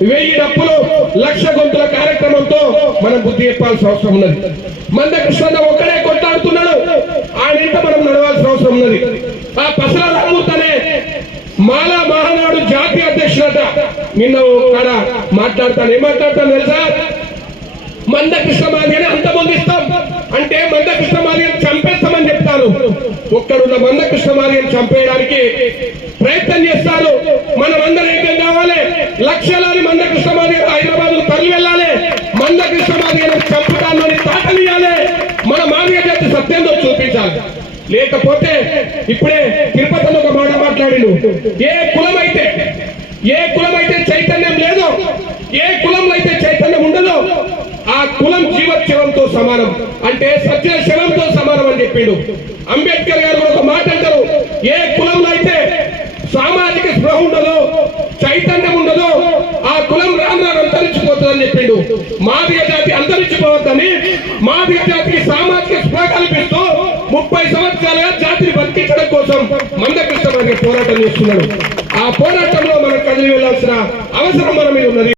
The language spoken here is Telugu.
వెయ్యి డప్పులు లక్ష గొంతుల కార్యక్రమంతో మనం బుద్ధి చెప్పాల్సిన అవసరం ఉన్నది. మంద కృష్ణ ఒక్కడే కొట్లాడుతున్నాడు. ఆయన ఇంట మనం నడవాల్సిన అవసరం ఉన్నది. ఆ పసల రామూర్తనే మాలా మహానాడు జాతీయ అధ్యక్షుడట. నిన్న కాడ మాట్లాడతాను. ఏం మాట్లాడతాను తెలుసా? మంద కృష్ణమాదిని అంతమొందిస్తాం అంటే మంద కృష్ణమాదిని చంపేస్తామని చెప్తాను ఒక్కడున్న మంద కృష్ణమాదిని చంపేయడానికి ప్రయత్నం చేస్తారు. మనం అందరం ఏం కావాలి? లక్షలాది కృష్ణమాది హైదరాబాద్ తరలి వెళ్ళాలి. మంద కృష్ణమాది చంపటాన్ని తాకలియాలి మన మాదిగ జాతి సత్యంతో చూపించాలి. లేకపోతే ఇప్పుడే తిరుపతిలో ఒక మాట మాట్లాడిండు. ఏ కులం అయితే ఏ కులం అయితే చైతన్యం లేదో ఏ కులంలో అయితే చైతన్యం ఉండదో ఆ కులం జీవోత్సవంతో సమానం. అంటే సత్య శవంతో సమానం అని చెప్పిండు. అంబేద్కర్ గారు ఒక మాట అంటారు. ఏ కులంలో అయితే సామాజిక స్పృహ ఉండదో చైతన్యం ఉండదో ఆ కులం రాను రాను అంతరించిపోతుందని చెప్పిండు మాదిగ జాతి అంతరించిపోవద్దని మాదిగ జాతికి సామాజిక స్పృహ కల్పిస్తూ ముప్పై సంవత్సరాలుగా జాతిని బతికించడం కోసం మందకృష్ణ పోరాటం చేస్తున్నాడు. ఆ పోరాటంలో మనం కదిలి వెళ్ళాల్సిన అవసరం మన మీద ఉన్నది.